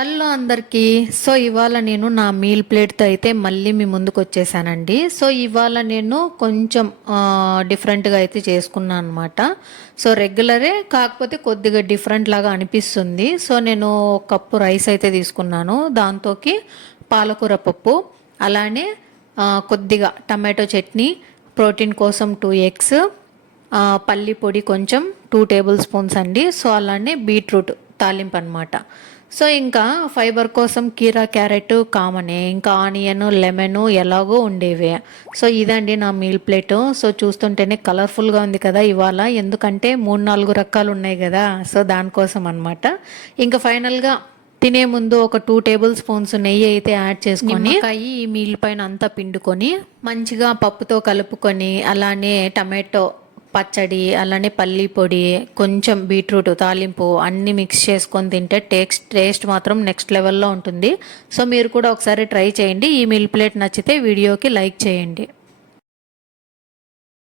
Hello అందరికీ. So ఇవాళ నేను నా మీల్ ప్లేట్తో అయితే మళ్ళీ మీ ముందుకు వచ్చేసానండి. సో ఇవాళ నేను కొంచెం డిఫరెంట్గా అయితే చేసుకున్నాను అనమాట. సో రెగ్యులరే కాకపోతే కొద్దిగా డిఫరెంట్ లాగా అనిపిస్తుంది. సో నేను ఒక కప్పు రైస్ అయితే తీసుకున్నాను. దాంతోకి పాలకూర పప్పు, అలానే కొద్దిగా టమాటో చట్నీ, ప్రోటీన్ కోసం 2 ఎగ్స్, పల్లి పొడి కొంచెం 2 టేబుల్ స్పూన్స్ అండి. సో అలానే బీట్రూట్ తాలింపు అనమాట. సో ఇంకా ఫైబర్ కోసం కీరా, క్యారెట్ కామనే, ఇంకా ఆనియన్, లెమన్ ఎలాగో ఉండేవి. సో ఇదండి నా మీల్ ప్లేట్. సో చూస్తుంటేనే కలర్ఫుల్గా ఉంది కదా ఇవాళ, ఎందుకంటే 3-4 రకాలు ఉన్నాయి కదా. సో దానికోసం అనమాట. ఇంకా ఫైనల్గా తినే ముందు ఒక 2 టేబుల్ స్పూన్స్ నెయ్యి అయితే యాడ్ చేసుకొని ఈ మీల్ పైన అంతా పిండుకొని మంచిగా పప్పుతో కలుపుకొని, అలానే టమాటో పచ్చడి, అలానే పల్లి పొడి, కొంచెం బీట్రూట్ తాలింపు అన్నీ మిక్స్ చేసుకొని తింటే టేస్ట్ మాత్రం నెక్స్ట్ లెవెల్లో ఉంటుంది. సో మీరు కూడా ఒకసారి ట్రై చేయండి. ఈ మీల్ ప్లేట్ నచ్చితే వీడియోకి లైక్ చేయండి.